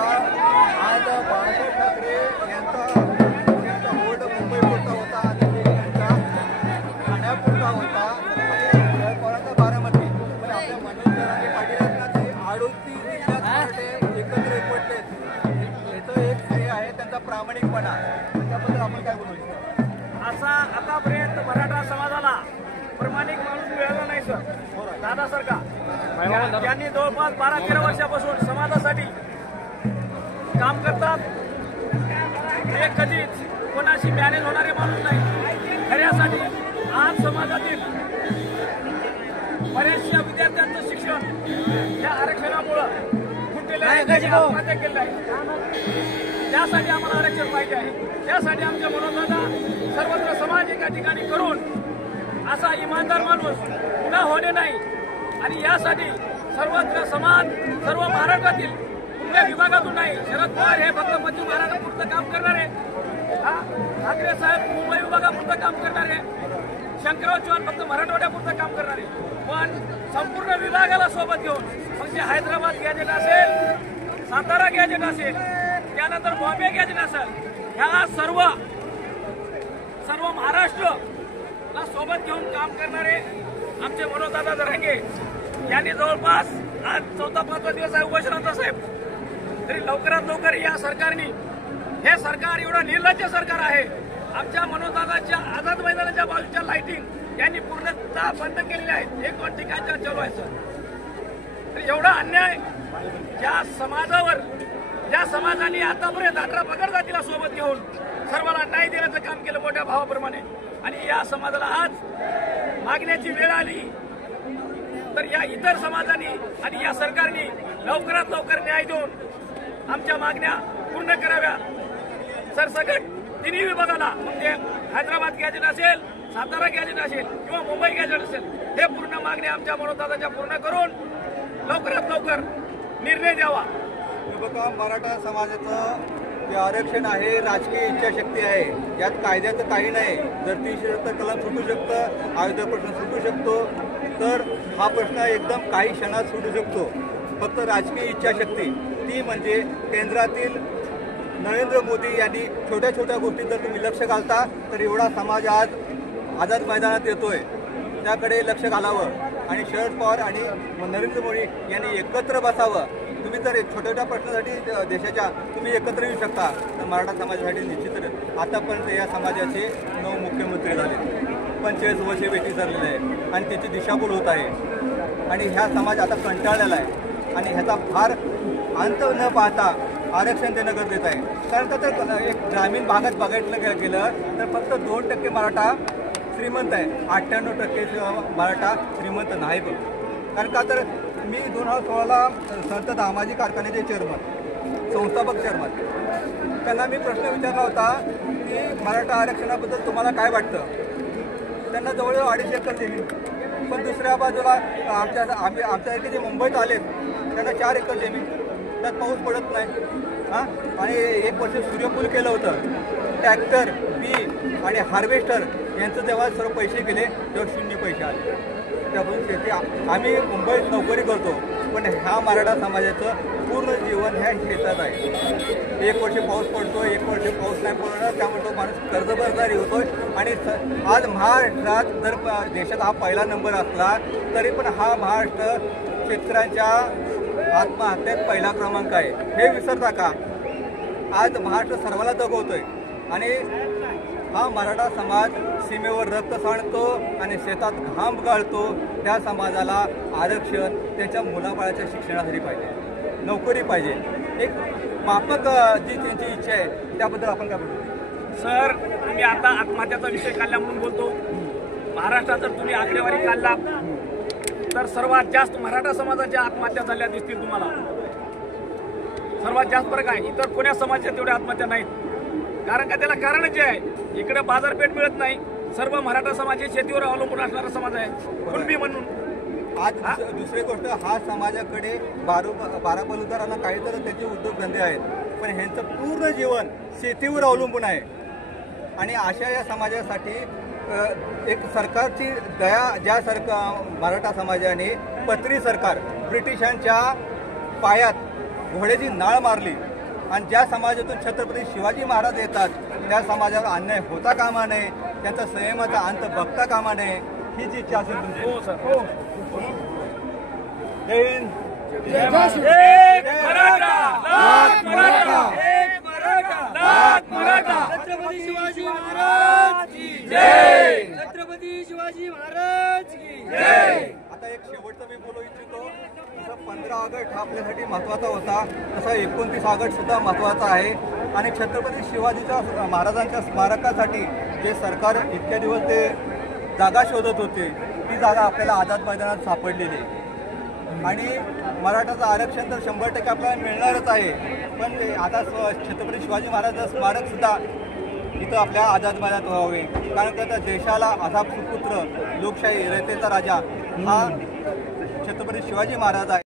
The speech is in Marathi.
होता, आज बाळासाहेब ठाकरे यांचा बोर्ड मुंबईपुरता होता आणि यांचा ठाण्यापुरता होता आणि कोणाचा बारामती. पण आपल्या मनोज जरांगे पाटील ते 38 जिल्ह्यात मराठे एकत्र एकवटले. याचं एक श्रेय आहे त्यांचा प्रामाणिकपणा. त्याबद्दल आपण काय बोलू शकतो? असा आतापर्यंत मराठा समाजाला प्रामाणिक माणूस मिळाला नाही सर. दादासारखा त्यांनी जवळपास 12-13 वर्षापासून समाजासाठी काम करतात. हे कधीच कोणाशी मॅनेज होणारे माणूस नाही. खऱ्यासाठी आज समाजातील बऱ्याचशा विद्यार्थ्यांचं शिक्षण या आरक्षणामुळं फुटलेलं आत्महत्या केलं आहे. त्यासाठी आम्हाला आरक्षण पाहिजे आहे. त्यासाठी आमच्या मनोदादा सर्वत्र समाज एका ठिकाणी करून असा इमानदार माणूस पुन्हा होणे नाही. आणि यासाठी सर्वत्र समाज सर्व महाराष्ट्रातील कुठल्या विभागातून नाही. शरद पवार हे फक्त पश्चिम महाराष्ट्रापुरतं काम करणारे, ठाकरे साहेब मुंबई विभागापुरतं काम करणारे, शंकरराव चव्हाण फक्त मराठवाड्यापुरतं काम करणारे. पण संपूर्ण विभागाला सोबत घेऊन म्हणजे हैदराबाद गॅजेट असेल, सातारा गॅजेट असेल, त्यानंतर बॉम्बे गॅजेट असेल, ह्या सर्व महाराष्ट्रला सोबत घेऊन काम करणारे आमचे मनोजदादा जरांगे यांनी जवळपास आज 4-5 दिवस आहे उपोषणाचा साहेब. तरी लवकरात लवकर या सरकारने, हे सरकार एवढं निर्लज्ज सरकार आहे. आमच्या मनोजदादाच्या आझाद मैदानाच्या बाजूच्या लाइटिंग यांनी पूर्णतः बंद केलेल्या आहेत. 1-2 ठिकाणच्या चालू आहे सर. तर एवढा अन्याय ज्या समाजावर, ज्या समाजाने आतापर्यंत 18 पगड जातीला सोबत घेऊन सर्वांना न्याय देण्याचं काम केलं मोठ्या भावाप्रमाणे, आणि या समाजाला आज मागण्याची वेळ आली तर या इतर समाजाने आणि या सरकारने लवकरात लवकर न्याय देऊन आमच्या मागण्या पूर्ण कराव्या. सरसकट तिन्ही विभागाला, मग ते हैदराबाद गॅजेट असेल, सातारा गॅजेट असेल किंवा मुंबई गॅजेट असेल, हे पूर्ण मागण्या आमच्या मनोजदादाच्या पूर्ण करून लवकरात लवकर निर्णय द्यावा. बघा, मराठा समाजाचं जे आरक्षण आहे राजकीय इच्छाशक्ती आहे. यात कायद्याचं काही नाही. जर 370 कलम सुटू शकतं, अयोध्या प्रश्न सुटू शकतो, तर हा प्रश्न एकदम काही क्षणात सुटू शकतो. फक्त राजकीय इच्छाशक्ती, ती म्हणजे केंद्रातील नरेंद्र मोदी यांनी छोट्या छोट्या गोष्टीत जर तुम्ही लक्ष घालता तर एवढा समाज आज आझाद मैदानात येतोय. त्याकडे लक्ष घालावं आणि शरद पवार आणि नरेंद्र मोदी यांनी एकत्र बसावं. तुम्ही जर छोट्या छोट्या प्रश्नासाठी देशाच्या तुम्ही एकत्र येऊ शकता तर मराठा समाजासाठी निश्चितच. आतापर्यंत या समाजाचे 9 मुख्यमंत्री झाले, 45 वर्षे वेटी चाललेले आहे आणि त्याची दिशाभूल होत आहे. आणि ह्या समाज आता कंटाळलेला आहे आणि ह्याचा फार अंत न पाहता आरक्षण देणं गरजेचं आहे. कारण का तर एक ग्रामीण भागात बघायला गेलं तर फक्त 2% मराठा श्रीमंत आहे, 98% मराठा श्रीमंत नाही. बघ, कारण का तर मी 2016ला संत दामाजी कारखान्याचे चेअरमन, संस्थापक चेअरमन, त्यांना मी प्रश्न विचारला होता की मराठा आरक्षणाबद्दल तुम्हाला काय वाटतं. त्यांना जवळजवळ 2.5 एकर जमीन, पण दुसऱ्या बाजूला आमच्या जे मुंबईत आलेत त्यांना 4 एकर जमीन, त्यात पाऊस पडत नाही. आणि 1 वर्ष सूर्यफूल केलं होतं. ट्रॅक्टर, बी आणि हार्वेस्टर यांचं जेव्हा सर्व पैसे गेले तेव्हा 0 पैसे आले. त्यापासून शेती आम्ही मुंबईत नोकरी करतो, पण ह्या मराठा समाजाचं पूर्ण जीवन ह्या शेतात आहे. 1 वर्ष पाऊस पडतो, 1 वर्ष पाऊस नाही पडणार, त्यामुळे तो माणूस कर्जबाजारी होतोय. आणि आज महाराष्ट्रात जर देशात हा पहिला नंबर असला तरी पण हा महाराष्ट्र शेतकऱ्यांच्या आत्महत्येत पहिला क्रमांक आहे. हे विसरता का? आज महाराष्ट्र सर्वांना दगवतोय आणि हा मराठा समाज सीमेवर रक्त सांडतो आणि शेतात घाम गाळतो. त्या समाजाला आरक्षण त्याच्या मुलाबाळाच्या शिक्षणासाठी पाहिजे, नोकरी पाहिजे, एक माफक जी त्यांची इच्छा आहे त्याबद्दल आपण काय बोलतो. सर, तुम्ही आता आत्महत्याचा विषय काढला म्हणून बोलतो. महाराष्ट्रात जर तुम्ही आकडेवारी काढला तर सर्वात जास्त मराठा समाजाच्या आत्महत्या झाल्या दिसतील तुम्हाला. सर्वात जास्त फरक आहे. इतर कोण्या समाजाच्या तेवढ्या आत्महत्या नाहीत. कारण का त्याला कारणच आहे, इकडे बाजारपेठ मिळत नाही. सर्व मराठा समाज हे शेतीवर अवलंबून असणारा समाज आहे, कुणबी म्हणून. आज दुसरी गोष्ट, हा समाजाकडे 12 बलुदारांना काहीतरी त्याचे उद्योगधंदे आहेत, पण ह्यांचं पूर्ण जीवन शेतीवर अवलंबून आहे. आणि अशा या समाजासाठी एक सरकारची दया, ज्या मराठा समाजाने पत्री सरकार ब्रिटिशांच्या पायात घोड्याची नाळ मारली आणि ज्या समाजातून छत्रपती शिवाजी महाराज येतात त्या समाजावर अन्याय होता कामा नये, त्यांचा संयमाचा अंत बघता कामा नये, ही जी इच्छा असेल तुमची. हो सर. जय हिंद. एक मराठा, लाख मराठा, एक मराठा, लाख मराठा. छत्रपती शिवाजी महाराज की जय. छत्रपती शिवाजी महाराज की जय. आता एक शेवटचं मी बोलू इच्छितो. जसं 15 ऑगस्ट हा आपल्यासाठी महत्त्वाचा होता, तसा 29 ऑगस्ट सुद्धा महत्त्वाचा आहे. आणि छत्रपती शिवाजीच्या महाराजांच्या स्मारकासाठी जे सरकार इतक्या दिवस ते जागा शोधत होते, ती जागा आपल्याला आझाद मैदानात सापडलेली आहे. आणि मराठाचं आरक्षण तर 100% आपल्याला मिळणारच आहे. पण आता छत्रपती शिवाजी महाराजांचं स्मारक सुद्धा इथं आपल्या आझाद मैदानात व्हावे, कारण का देशाला आझाद सुपुत्र, लोकशाही, रयतेचा राजा हा छत्रपती शिवाजी महाराज आहे.